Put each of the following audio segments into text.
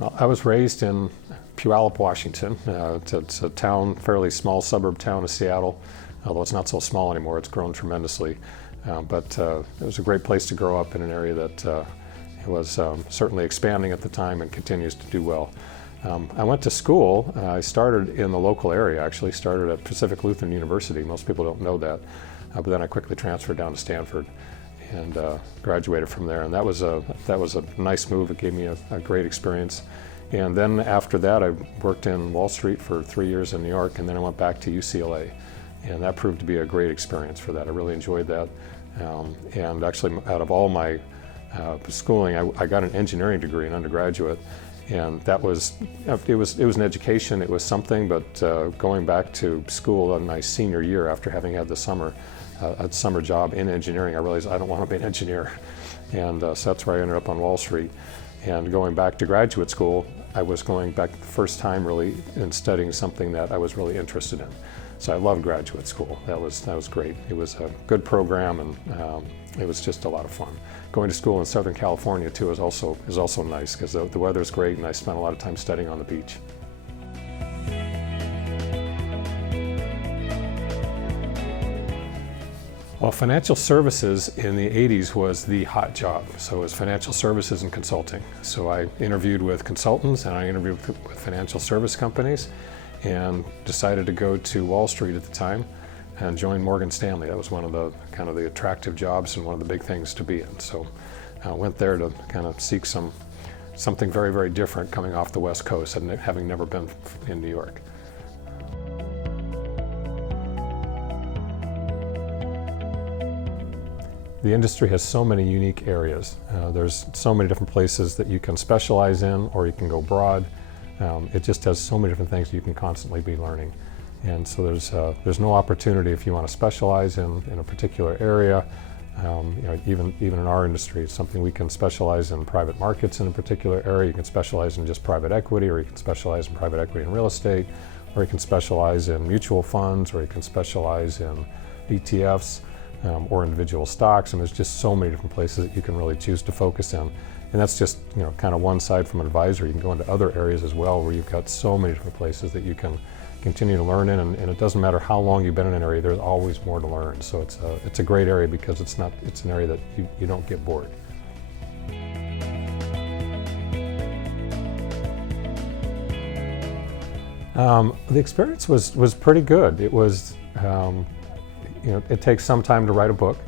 Well, I was raised in Puyallup, Washington. It's a town, fairly small suburb town of Seattle, although it's not so small anymore. It's grown tremendously. But it was a great place to grow up in an area that was certainly expanding at the time and continues to do well. I went to school. I started in the local area, actually. Started at Pacific Lutheran University. Most people don't know that. But then I quickly transferred down to Stanford and graduated from there. And that was a nice move. It gave me a great experience. And then after that, I worked in Wall Street for 3 years in New York, and then I went back to UCLA. And that proved to be a great experience for that. I really enjoyed that. And actually, out of all my schooling, I got an engineering degree in undergraduate. And that was, it was an education, it was something, but going back to school in my senior year after having had a summer job in engineering, I realized I don't want to be an engineer. And so that's where I ended up on Wall Street. And going back to graduate school, I was going back the first time really and studying something that I was really interested in. So I loved graduate school. That was great. It was a good program, and it was just a lot of fun. Going to school in Southern California too is also nice because the weather's great, and I spent a lot of time studying on the beach. Well, financial services in the 80s was the hot job. So it was financial services and consulting. So I interviewed with consultants and I interviewed with financial service companies, and decided to go to Wall Street at the time and join Morgan Stanley. That was one of the kind of the attractive jobs and one of the big things to be in. So I went there to kind of seek something very, very different coming off the West Coast and having never been in New York. The industry has so many unique areas. There's so many different places that you can specialize in, or you can go broad. It just has so many different things you can constantly be learning. And so there's no opportunity if you want to specialize in a particular area. Even in our industry, it's something we can specialize in private markets in a particular area. You can specialize in just private equity, or you can specialize in private equity and real estate, or you can specialize in mutual funds, or you can specialize in ETFs or individual stocks. And there's just so many different places that you can really choose to focus in. And that's just kind of one side from an advisor. You can go into other areas as well where you've got so many different places that you can continue to learn in, and it doesn't matter how long you've been in an area, there's always more to learn. So it's a great area because it's an area that you don't get bored. The experience was pretty good. It was, it takes some time to write a book.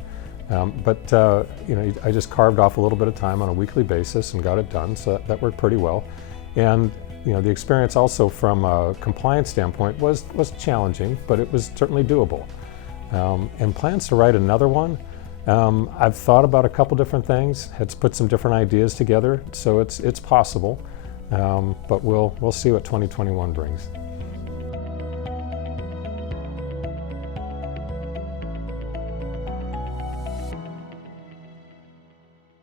But I just carved off a little bit of time on a weekly basis and got it done, so that worked pretty well. And the experience also from a compliance standpoint was challenging, but it was certainly doable. And plans to write another one. I've thought about a couple different things, had to put some different ideas together, so it's possible. But we'll see what 2021 brings.